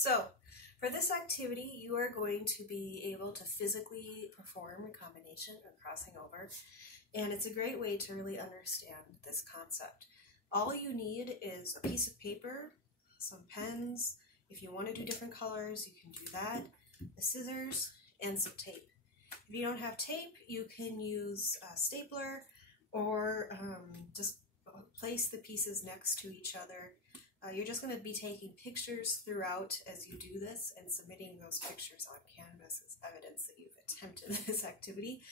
So, for this activity, you are going to be able to physically perform recombination or crossing over, and it's a great way to really understand this concept. All you need is a piece of paper, some pens. If you want to do different colors, you can do that, the scissors, and some tape. If you don't have tape, you can use a stapler or just place the pieces next to each other. You're just going to be taking pictures throughout as you do this and submitting those pictures on Canvas as evidence that you've attempted this activity.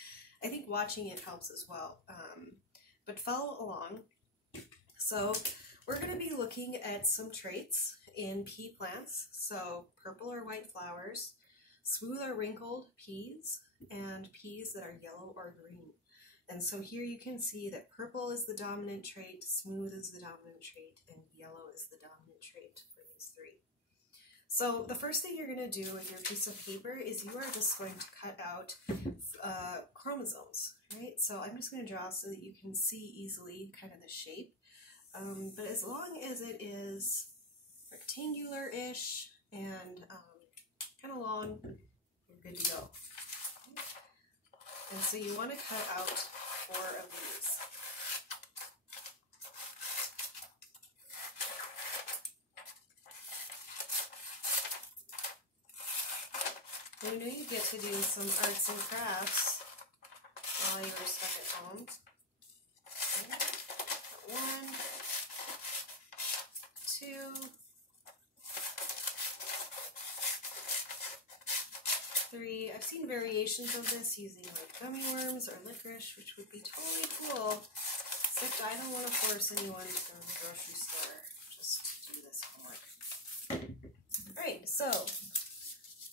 I think watching it helps as well, but follow along. So we're going to be looking at some traits in pea plants, so purple or white flowers, smooth or wrinkled peas, and peas that are yellow or green. And so here you can see that purple is the dominant trait, smooth is the dominant trait, and yellow is the dominant trait for these three. So the first thing you're going to do with your piece of paper is you are just going to cut out chromosomes, right? So I'm just going to draw so that you can see easily kind of the shape. But as long as it is rectangular-ish and kind of long, you're good to go. And so you want to cut out 4 of these. I know you get to do some arts and crafts while you're stuck at home. Okay. 1, 2, 3. I've seen variations of this using like gummy worms or licorice, which would be totally cool, except I don't want to force anyone to go to the grocery store just to do this homework. Alright, so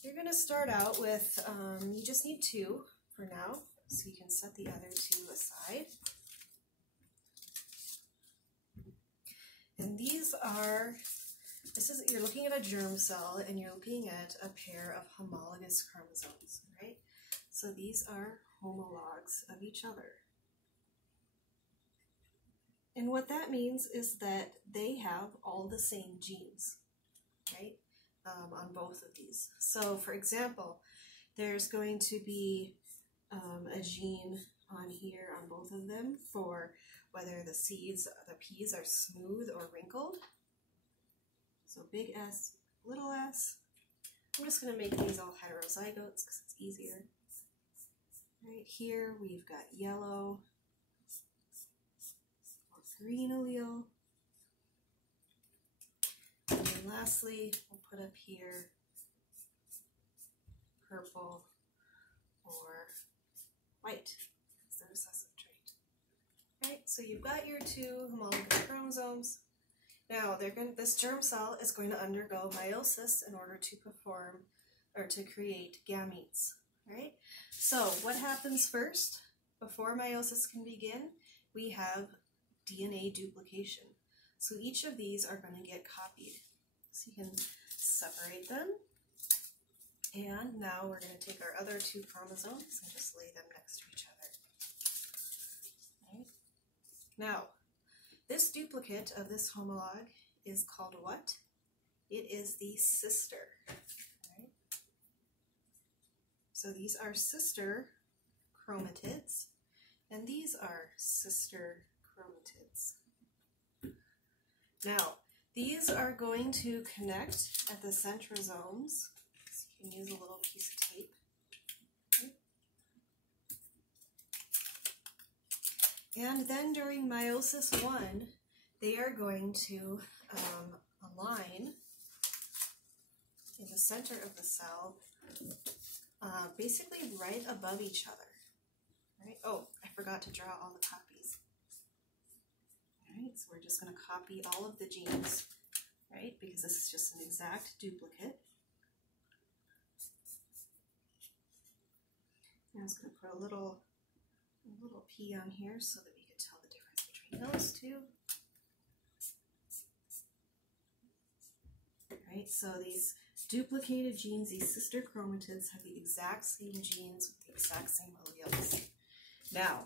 you're going to start out with, you just need 2 for now, so you can set the other 2 aside. And these are, you're looking at a germ cell and you're looking at a pair of homologous chromosomes, right? So these are homologs of each other. And what that means is that they have all the same genes, right? On both of these. So for example, there's going to be a gene on here on both of them for whether the peas are smooth or wrinkled. So big S, little s. I'm just going to make these all heterozygotes because it's easier. Right here we've got yellow or green allele. And then lastly, we'll put up here purple or white as the recessive trait. Right, so you've got your 2 homologous chromosomes. Now, this germ cell is going to undergo meiosis in order to perform or to create gametes, right? So, what happens first? Before meiosis can begin, we have DNA duplication. So each of these are going to get copied. So you can separate them. And now we're going to take our other 2 chromosomes and just lay them next to each other. Right? Now, this duplicate of this homolog is called what? It is the sister. Right? So these are sister chromatids, and these are sister chromatids. Now, these are going to connect at the centrosomes. So you can use a little piece of tape. And then during meiosis 1, they are going to align in the center of the cell, basically right above each other. Right? Oh, I forgot to draw all the copies. All right, so we're just going to copy all of the genes, right? Because this is just an exact duplicate. And I was going to put a little P on here so that we could tell the difference between those 2. Right, so these duplicated genes, these sister chromatids, have the exact same genes with the exact same alleles. Now,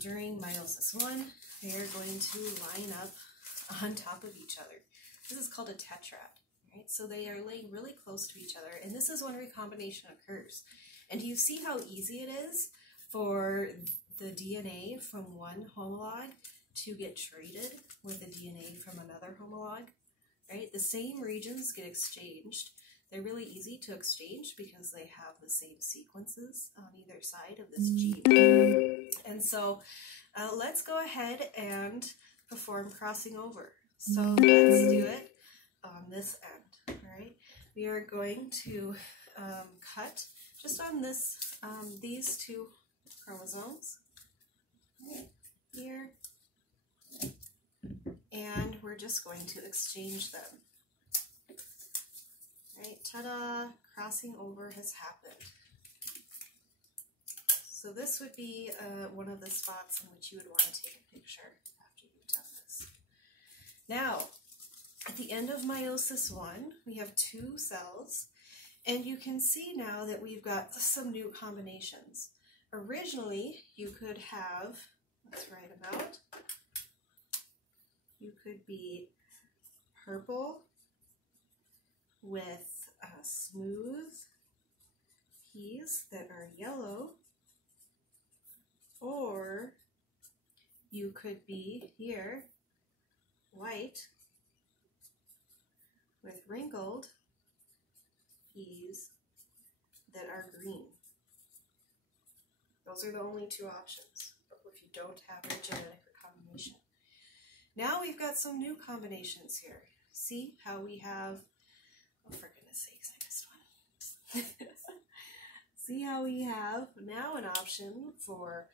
during meiosis 1, they are going to line up on top of each other. This is called a tetrad. right? So they are laying really close to each other, and this is when recombination occurs. And do you see how easy it is for the DNA from one homolog to get traded with the DNA from another homolog, right? The same regions get exchanged. They're really easy to exchange because they have the same sequences on either side of this gene. And so let's go ahead and perform crossing over. So let's do it on this end, all right? We are going to cut just on this, these two chromosomes right here, and we're just going to exchange them. Right, ta-da, crossing over has happened. So this would be one of the spots in which you would want to take a picture after you've done this. Now, at the end of meiosis 1, we have 2 cells, and you can see now that we've got some new combinations. Originally, you could have, let's write them out, you could be purple with smooth P's that are yellow, or you could be here white with wrinkled P's that are green. Those are the only 2 options, but if you don't have a genetic recombination. Now we've got some new combinations here. See how we have, oh, for goodness sakes, I missed one. See how we have now an option for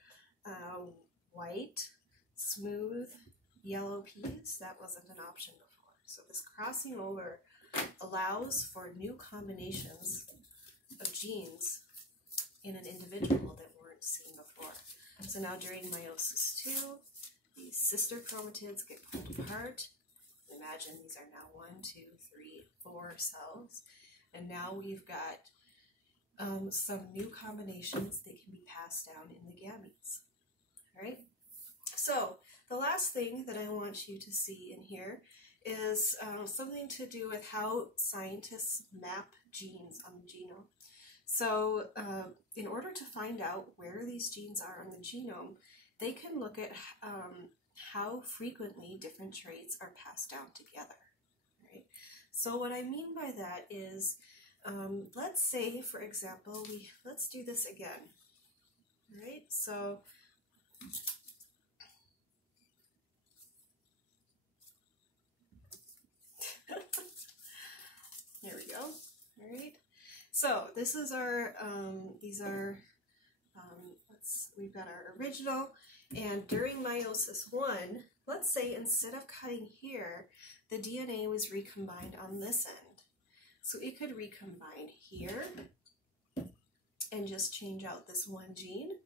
white, smooth, yellow peas. That wasn't an option before. So this crossing over allows for new combinations of genes in an individual that weren't seen before. So now during meiosis 2, these sister chromatids get pulled apart. Imagine these are now 1, 2, 3, 4 cells. And now we've got some new combinations that can be passed down in the gametes. All right? So the last thing that I want you to see in here is something to do with how scientists map genes on the genome. So in order to find out where these genes are on the genome, they can look at how frequently different traits are passed down together. Right? So what I mean by that is, let's say, for example, let's do this again. Right? So there we go. All right. So this is our, we've got our original, and during meiosis 1, let's say instead of cutting here, the DNA was recombined on this end. So it could recombine here and just change out this one gene,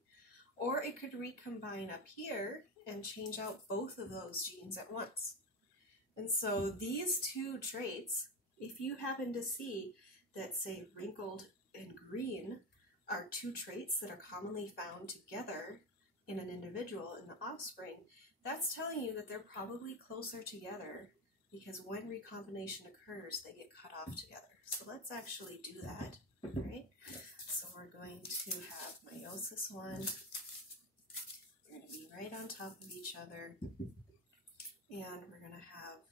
or it could recombine up here and change out both of those genes at once. And so these 2 traits, if you happen to see that, say, wrinkled and green are 2 traits that are commonly found together in an individual in the offspring, that's telling you that they're probably closer together, because when recombination occurs, they get cut off together. So let's actually do that, right? So we're going to have meiosis 1. They're going to be right on top of each other, and we're going to have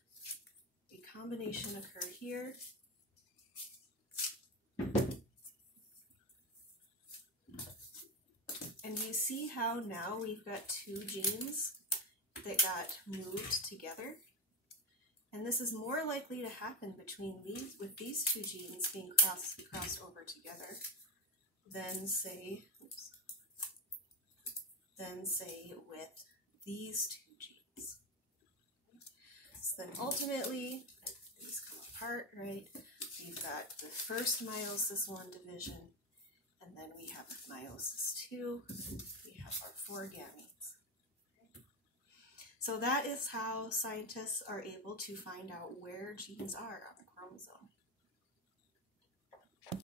recombination occur here. And you see how now we've got 2 genes that got moved together? And this is more likely to happen between with these 2 genes being crossed over together than say, with these 2 genes. So then ultimately, these come apart, right? We've got the first meiosis 1 division, and then we have meiosis 2, we have our 4 gametes. So that is how scientists are able to find out where genes are on the chromosome.